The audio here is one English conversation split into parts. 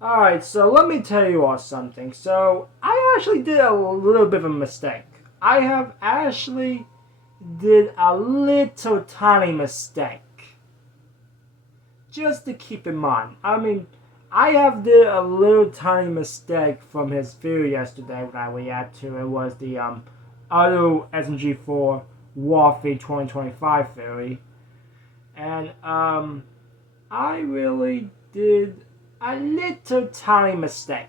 Alright, so let me tell you all something. So, I actually did a little bit of a mistake. I have actually did a little tiny mistake. Just to keep in mind. I have did a little tiny mistake from his video yesterday when I reacted to it. Was the other SMG4 Wotfi 2025 theory. And I really did a little tiny mistake.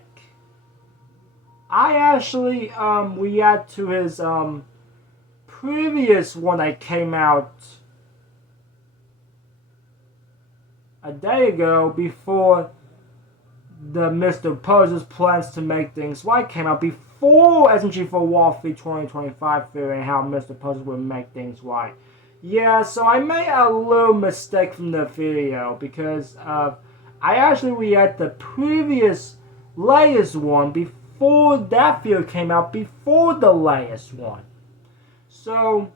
I actually react to his previous one that came out a day ago before the Mr. Puzzle's plans to make things right came out, before SMG4 Wotfi 2025 theory and how Mr. Puzzle would make things right. Yeah, so I made a little mistake from the video because I actually reacted the previous latest one before that video came out, before the latest one. So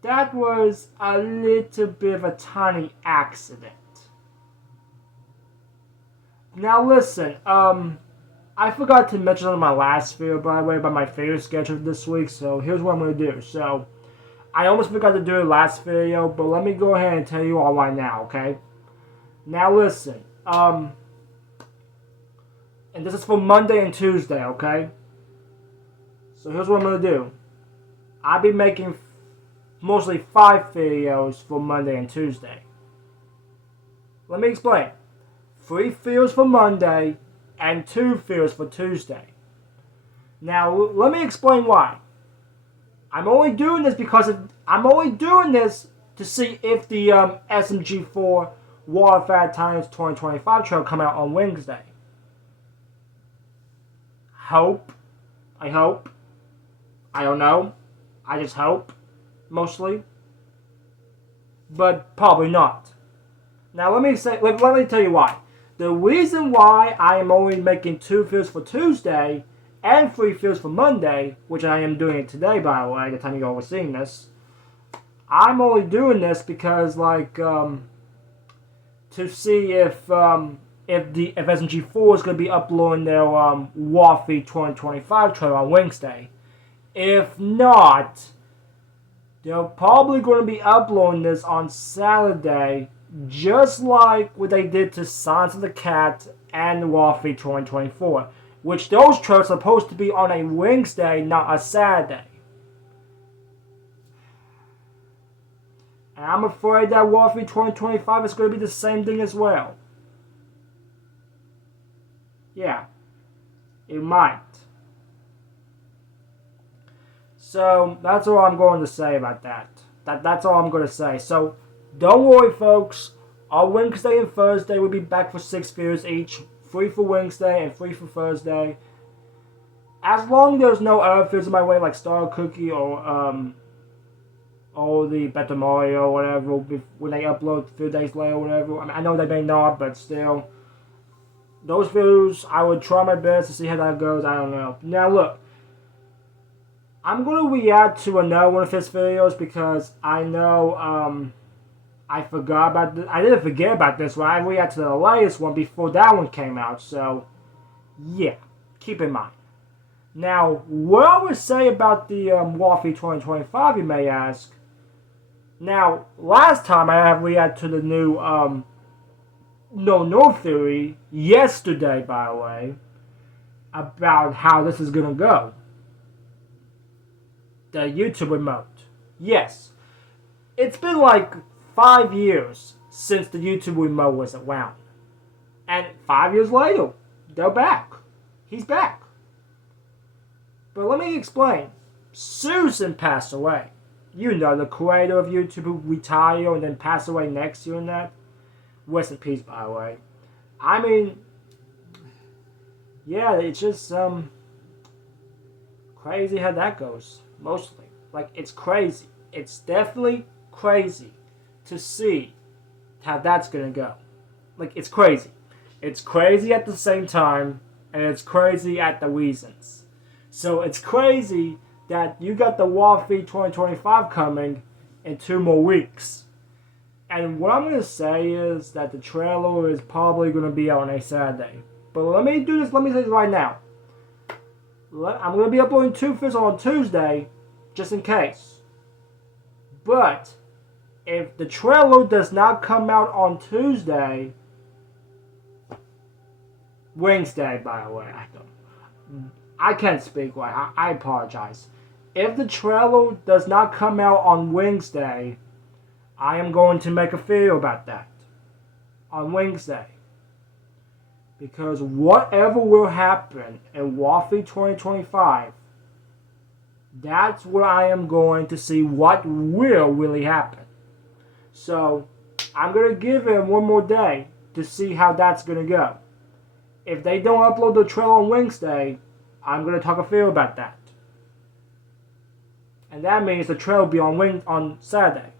that was a little bit of a tiny accident. Now listen, I forgot to mention on my last video, by the way, about my favorite schedule this week, so here's what I'm going to do. So, I almost forgot to do it last video, but let me go ahead and tell you all right now, okay? Now listen, and this is for Monday and Tuesday, okay? So here's what I'm going to do. I'll be making mostly 5 videos for Monday and Tuesday. Let me explain. 3 videos for Monday and 2 videos for Tuesday. Now, let me explain why. I'm only doing this to see if the SMG4 War of Ad Times 2025 trailer come out on Wednesday. I hope. I don't know. I just hope, mostly. But probably not. Now let me tell you why. The reason why I am only making 2 videos for Tuesday and 3 videos for Monday, which I am doing it today, by the way, the time you all were seeing this, I'm only doing this because, to see if SMG4 is going to be uploading their Wotfi 2025 trailer on Wednesday. If not, they're probably going to be uploading this on Saturday, just like what they did to Silence of the Cat and Wotfi 2024, which those trailers are supposed to be on a Wednesday, not a Saturday. And I'm afraid that Wotfi 2025 is going to be the same thing as well. Yeah, it might. So, that's all I'm going to say about that. That's all I'm going to say. So, don't worry, folks. On Wednesday and Thursday, we'll be back for 6 videos each. 3 for Wednesday and 3 for Thursday. As long as there's no other videos in my way, like Star Cookie or the Better Mario or whatever, when they upload a few days later or whatever. I know they may not, but still. Those videos, I would try my best to see how that goes. I don't know. Now, look. I'm going to react to another one of his videos because I know, I forgot about this. I didn't forget about this one. I reacted to the latest one before that one came out. So, yeah. Keep in mind. Now, what I would say about the Wotfi 2025, you may ask. Now, last time I have reacted to the new No theory, yesterday, by the way, about how this is going to go. The YouTube remote. Yes. It's been like 5 years since the YouTube remote was around. And 5 years later, they're back. He's back. But let me explain. Susan passed away. You know, the creator of YouTube who retired and then passed away next year and that. Rest in peace, by the way. I mean, yeah, it's just, crazy how that goes. Mostly. Like, it's crazy. It's definitely crazy to see how that's gonna go. Like, it's crazy. It's crazy at the same time, and it's crazy at the reasons. So, it's crazy that you got the Wotfi 2025 coming in 2 more weeks. And what I'm gonna say is that the trailer is probably gonna be out on a Saturday. But let me do this. Let me say this right now. I'm going to be uploading 2 videos on Tuesday, just in case. But if the trailer does not come out on Tuesday, Wednesday, by the way, I can't speak right. I apologize. If the trailer does not come out on Wednesday, I am going to make a video about that on Wednesday. Because whatever will happen in Wotfi 2025, that's where I am going to see what will really happen. So, I'm going to give him one more day to see how that's going to go. If they don't upload the trailer on Wednesday, I'm going to talk a video about that. And that means the trailer will be on Saturday.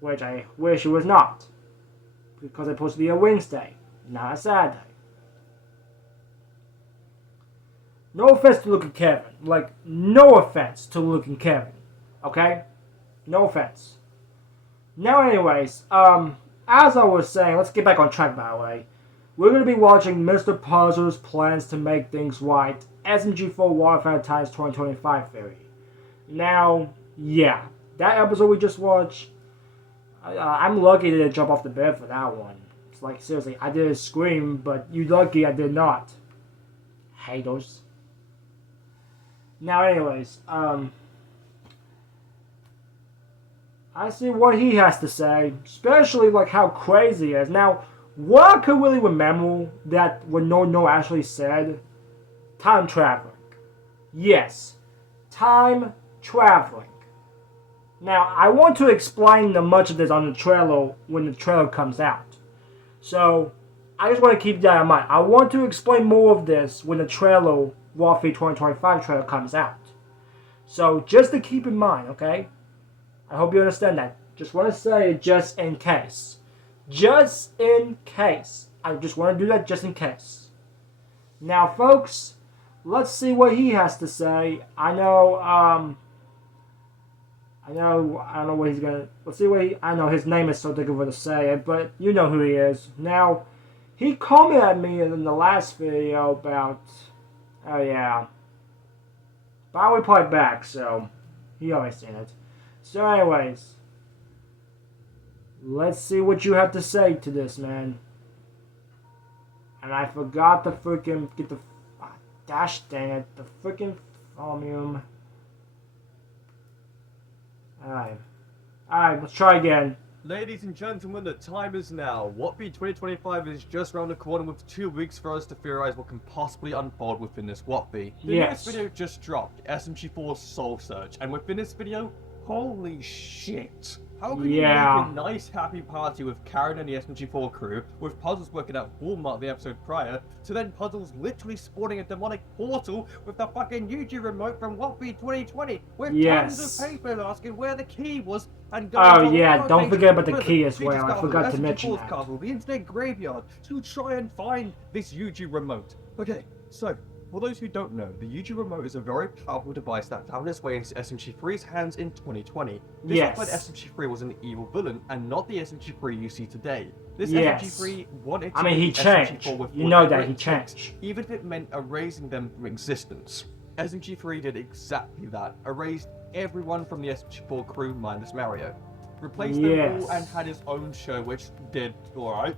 Which I wish it was not. Because it's supposed to be a Wednesday, not a Saturday. No offense to Luke and Kevin. Like, no offense to Luke and Kevin. Okay? No offense. Now anyways, as I was saying, let's get back on track by the way. We're going to be watching Mr. Puzzle's plans to make things right. SMG4 Warfare Times 2025 theory. Now, yeah. That episode we just watched, I'm lucky to jump off the bed for that one. It's like, seriously, I did scream, but you lucky I did not. Haters. Now, anyways, I see what he has to say, especially like how crazy he is. Now, what I could really remember that what No actually said, time traveling. Yes, time traveling. Now, I want to explain much of this on the trailer when the trailer comes out. So, I just want to keep that in mind. I want to explain more of this when the trailer, Wotfi 2025 trailer, comes out. So, just to keep in mind, okay? I hope you understand that. Just want to say it just in case. Just in case. I just want to do that just in case. Now, folks, let's see what he has to say. I don't know what he's gonna, let's see what I know his name is so difficult to say it, but you know who he is. Now, he commented at me in the last video about, oh yeah, but I would play it back, so he always seen it. So anyways, let's see what you have to say to this, man. And I forgot to freaking get the, gosh dang it, the freaking volume. Alright, let's try again. Ladies and gentlemen, the time is now. Wotfi 2025 is just around the corner with 2 weeks for us to theorize what can possibly unfold within this Wotfi. The newest video just dropped, SMG4 Soul Search, and within this video, holy shit. How can you make a nice happy party with Karen and the SMG4 crew, with Puzzles working at Walmart the episode prior, to then Puzzles literally sporting a demonic portal with the fucking UG remote from Wotfi 2020, with tons of papers asking where the key was, and going don't forget about the key as well, I forgot to mention that. Castle, the internet graveyard, to try and find this UG remote. Okay, so, for those who don't know, the UG remote is a very powerful device that found its way into SMG3's hands in 2020. This was when SMG3 was an evil villain and not the SMG3 you see today. This SMG3 wanted to he changed. SMG4 with you know that he changed. Even if it meant erasing them from existence. SMG3 did exactly that, erased everyone from the SMG4 crew minus Mario. Replaced them all and had his own show, which did alright.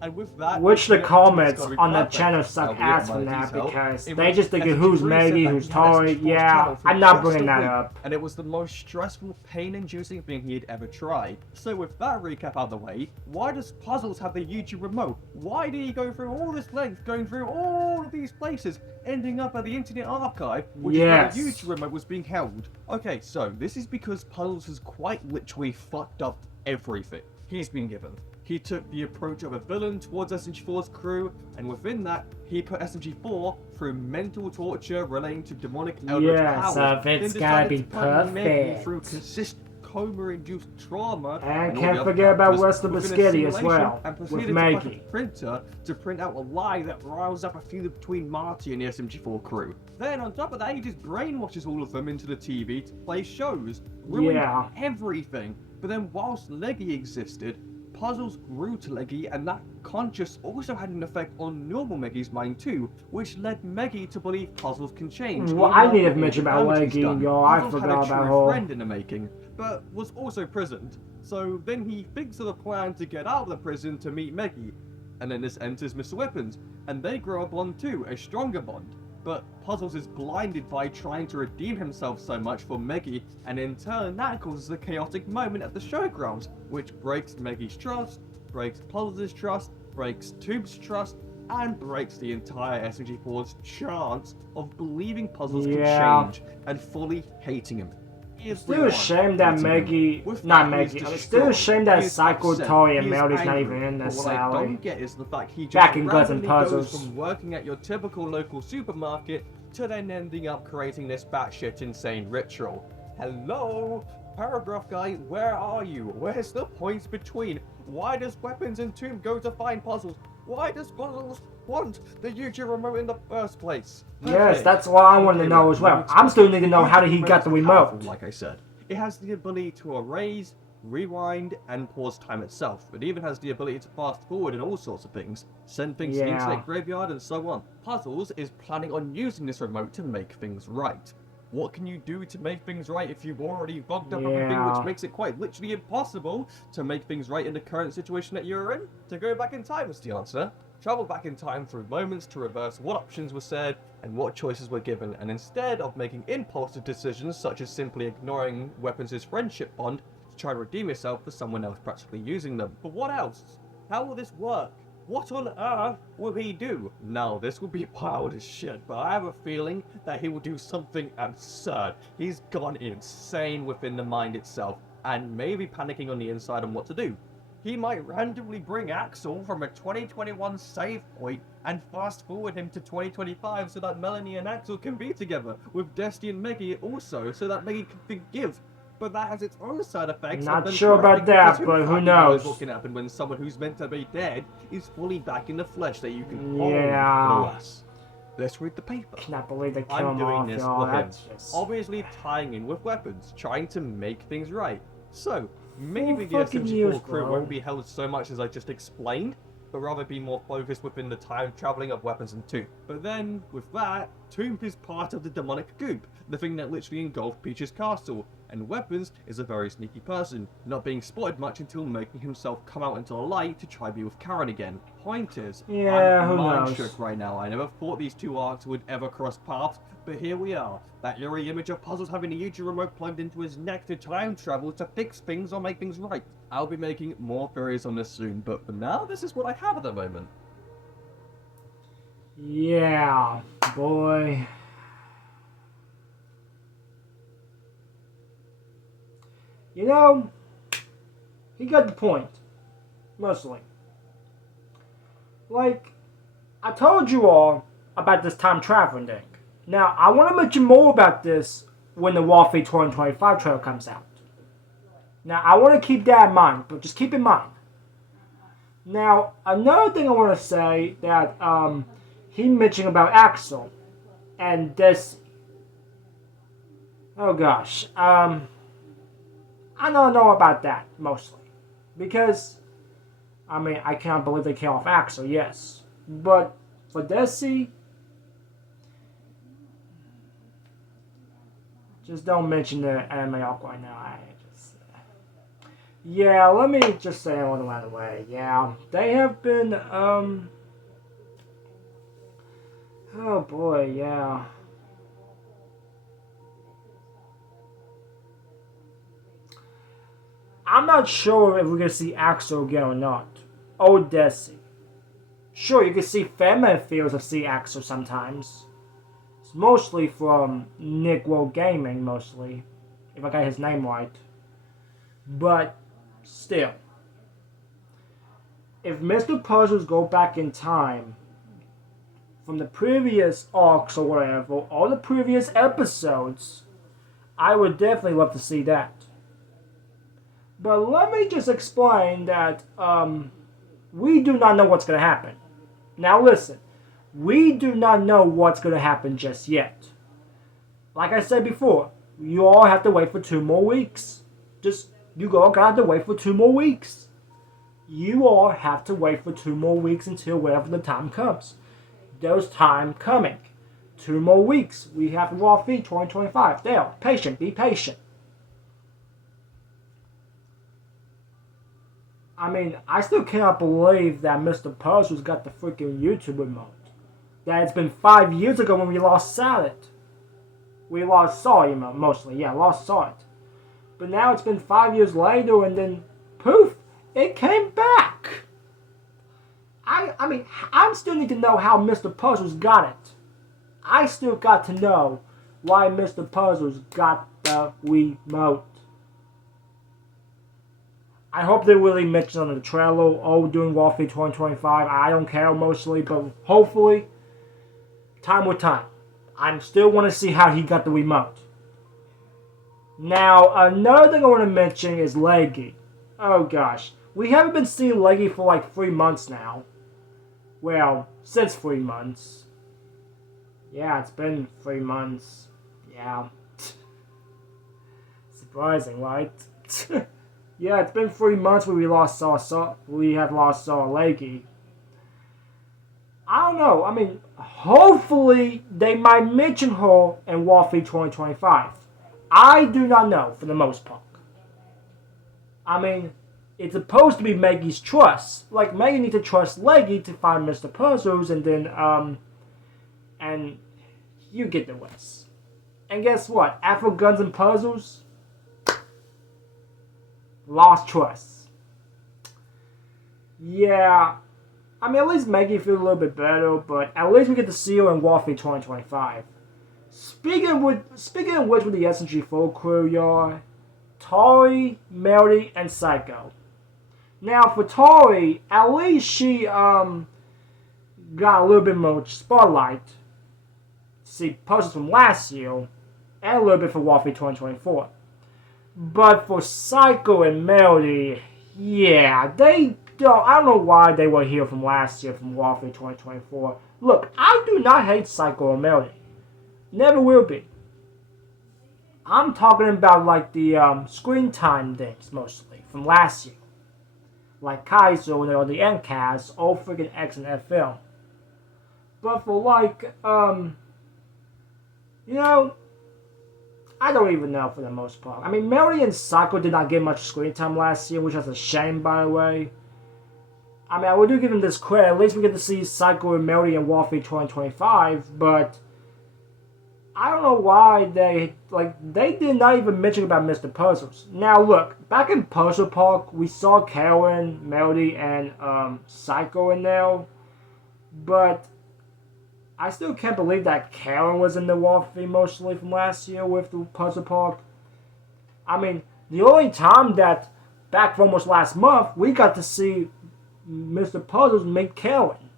And with that, which the comments on that channel suck ass from that because they just thinking who's Maggie, who's Tori. Yeah, I'm not bringing that up. And it was the most stressful, pain-inducing thing he had ever tried. So with that recap out of the way, why does Puzzles have the YouTube remote? Why did he go through all this length, going through all of these places, ending up at the Internet Archive, which is where the YouTube remote was being held? Okay, so this is because Puzzles has quite literally fucked up everything he's been given. He took the approach of a villain towards SMG4's crew, and within that, he put SMG4 through mental torture relating to demonic elder powers. So it's gotta be perfect. Through consistent coma-induced trauma, and can't forget about Western Biscotti as well, with Maggie. Printer to print out a lie that riles up a feud between Marty and the SMG4 crew. Then on top of that, he just brainwashes all of them into the TV to play shows, ruining everything. But then whilst Leggy existed, puzzles grew to Meggy, and that conscious also had an effect on normal Meggy's mind too, which led Meggy to believe puzzles can change. Well, I need to mention about Leggy, yo. I forgot about her. Friend in the making, but was also prisoned. So then he thinks of a plan to get out of the prison to meet Meggy, and then this enters Mr. Weapons, and they grow a bond too, a stronger bond. But Puzzles is blinded by trying to redeem himself so much for Meggy, and in turn that causes a chaotic moment at the showgrounds, which breaks Meggy's trust, breaks Puzzles' trust, breaks Tomb's trust, and breaks the entire SMG4's chance of believing Puzzles can change and fully hating him. Still ashamed that Meggy, not Meggy, I'm still ashamed that Psycho Toy and Melody's not even in this What I Sally. don't get is the fact he just Back in Guns and randomly Puzzles. goes from working at your typical local supermarket to then ending up creating this batshit insane ritual. Hello? Paragraph guy, where are you? Where's the points between? Why does Weapons and Tomb go to find Puzzles? Why does Puzzles want the YouTube remote in the first place? Yes, that's what I want to know as well. I'm still need to know how did he get the remote. Like I said, it has the ability to erase, rewind, and pause time itself. It even has the ability to fast forward and all sorts of things, send things to the internet graveyard and so on. Puzzles is planning on using this remote to make things right. What can you do to make things right if you've already bugged up everything, which makes it quite literally impossible to make things right in the current situation that you're in? To go back in time is the answer. Travel back in time through moments to reverse what options were said and what choices were given, and instead of making impulsive decisions such as simply ignoring Weapons' friendship bond to try and redeem yourself for someone else practically using them. But what else? How will this work? What on earth will he do? Now, this will be wild as shit, but I have a feeling that he will do something absurd. He's gone insane within the mind itself, and maybe panicking on the inside on what to do. He might randomly bring Axel from a 2021 save point and fast forward him to 2025 so that Melanie and Axel can be together, with Destiny and Meggy also, so that Meggy can forgive. But that has its own side effects. Not sure about that, but who knows? What can happen when someone who's meant to be dead is fully back in the flesh that you can Let's read the paper. Cannot believe they killed I'm him doing off, this y'all. for him, That's just... obviously tying in with Weapons, trying to make things right. So, maybe the fucking SMG4 years, crew bro. won't be held so much as I just explained, but rather be more focused within the time traveling of Weapons and Tomb. But then, with that, Tomb is part of the demonic goop, the thing that literally engulfed Peach's castle, and Weapons is a very sneaky person, not being spotted much until making himself come out into the light to try be with Karen again. Point is, who I'm mind knows? shook right now. I never thought these two arcs would ever cross paths, but here we are. That eerie image of Puzzles having the YouTube remote plugged into his neck to time travel to fix things or make things right. I'll be making more theories on this soon, but for now, this is what I have at the moment. Yeah, boy. You know, he got the point. Mostly. Like, I told you all about this time traveling thing. Now, I want to mention more about this when the Wotfi 2025 trailer comes out. Now, I want to keep that in mind, but just keep in mind. Now, another thing I want to say that he mentioned about Axel and this. Oh gosh, I don't know about that mostly because I mean I can't believe they killed off Axel, yes, but for Desi, just don't mention the anime arc right now. Yeah, let me just say it all the way. Yeah, they have been, oh boy, yeah. I'm not sure if we're going to see Axel again or not. Or Desi. Sure, you can see feminine feels of see Axel sometimes. It's mostly from Nick World Gaming, mostly. If I got his name right. But still, if Mr. Puzzles go back in time from the previous arcs or whatever, or the previous episodes, I would definitely love to see that. But let me just explain that we do not know what's going to happen. Now listen, we do not know what's going to happen just yet. Like I said before, you all have to wait for 2 more weeks. You all gotta have to wait for 2 more weeks. you all have to wait for 2 more weeks until whenever the time comes. There's time coming. 2 more weeks. We have Wotfi 2025. There. Patient. Be patient. I mean, I still cannot believe that Mr. Puzzle's got the freaking YouTube remote. That it's been 5 years ago when we last saw it. We last saw it, mostly. Yeah, last saw it. But now it's been 5 years later and then, poof, it came back. I mean, I still need to know how Mr. Puzzle's got it. I still got to know why Mr. Puzzle's got the remote. I hope they really mention on the trailer, doing Wotfi 2025. I don't care mostly, but hopefully, time with time. I still want to see how he got the remote. Now, another thing I want to mention is Leggy. Oh gosh, we haven't been seeing Leggy for like 3 months now. Well, since 3 months. Yeah, it's been 3 months. Yeah. Surprising, right? Yeah, it's been 3 months where we have lost saw Leggy. I don't know. I mean, hopefully they might mention her in Wotfi 2025. I do not know for the most part. I mean, it's supposed to be Maggie's trust. Like, Maggie needs to trust Leggy to find Mr. Puzzles, and then, and you get the rest. And guess what? After Guns and Puzzles, lost trust. Yeah, I mean, at least Maggie feels a little bit better, but at least we get to see her in Wotfi 2025. Speaking of which, with the SMG4 crew, y'all, Tori, Melody, and Psycho. Now, for Tori, at least she got a little bit more spotlight. See puzzles from last year, and a little bit for Wotfi 2024. But for Psycho and Melody, yeah, I don't know why they were here from last year, from Wotfi 2024. Look, I do not hate Psycho or Melody. Never will be. I'm talking about like the screen time things mostly from last year. Like Kaiser or the Endcast, all freaking X and F film. But for like, you know, I don't even know for the most part. I mean, Melody and Psycho did not get much screen time last year, which is a shame, by the way. I mean, I would do give them this credit. At least we get to see Psycho and Melody in Wotfi 2025, but I don't know why they did not even mention about Mr. Puzzles. Now look, back in Puzzle Park, we saw Karen, Melody, and Psycho in there, but I still can't believe that Karen was in the Wotfi mostly from last year with the Puzzle Park. I mean, the only time that, back from almost last month, we got to see Mr. Puzzles meet Karen.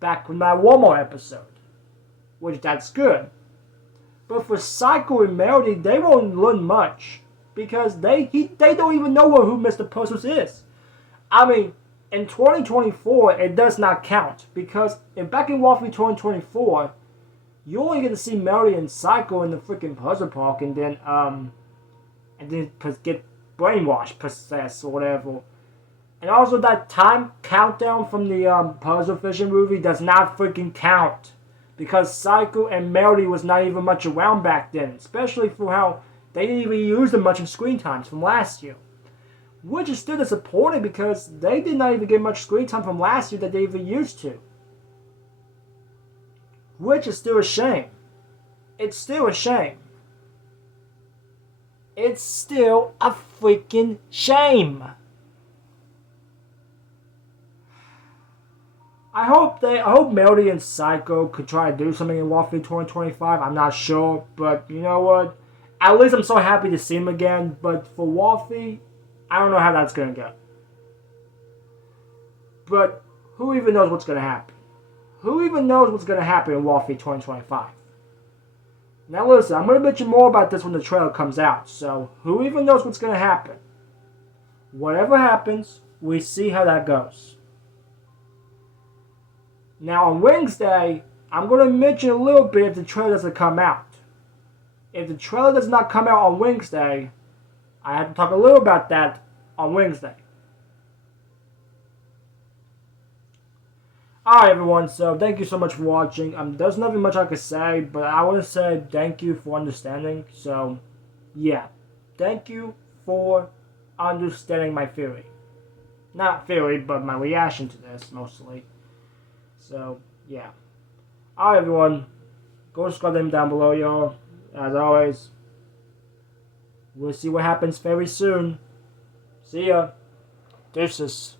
Back from that Walmart episode. Which, that's good. But for Psycho and Melody, they won't learn much. Because they don't even know who Mr. Puzzles is. I mean, in 2024, it does not count. Because back in Wotfi 2024, you only get to see Melody and Psycho in the freaking Puzzle Park, and then get brainwashed, possessed, or whatever. And also that time countdown from the Puzzle Vision movie does not freaking count. Because Psycho and Melody was not even much around back then. Especially for how they didn't even use them much in screen times from last year. Which is still disappointing because they did not even get much screen time from last year that they even used to. Which is still a shame. It's still a shame. It's still a freaking shame. I hope Melody and Psycho could try to do something in Wotfi 2025. I'm not sure, but you know what? At least I'm so happy to see him again. But for Wotfi, I don't know how that's gonna go. But who even knows what's gonna happen? Who even knows what's gonna happen in Wotfi 2025? Now listen, I'm gonna mention more about this when the trailer comes out. So who even knows what's gonna happen? Whatever happens, we see how that goes. Now on Wednesday, I'm going to mention a little bit if the trailer doesn't come out. If the trailer does not come out on Wednesday, I have to talk a little about that on Wednesday. Alright everyone, so thank you so much for watching. There's nothing much I could say, but I want to say thank you for understanding. So, yeah. Thank you for understanding my theory. Not theory, but my reaction to this, mostly. So, yeah. Alright everyone, go subscribe them down below, y'all. As always, we'll see what happens very soon. See ya. Deuces.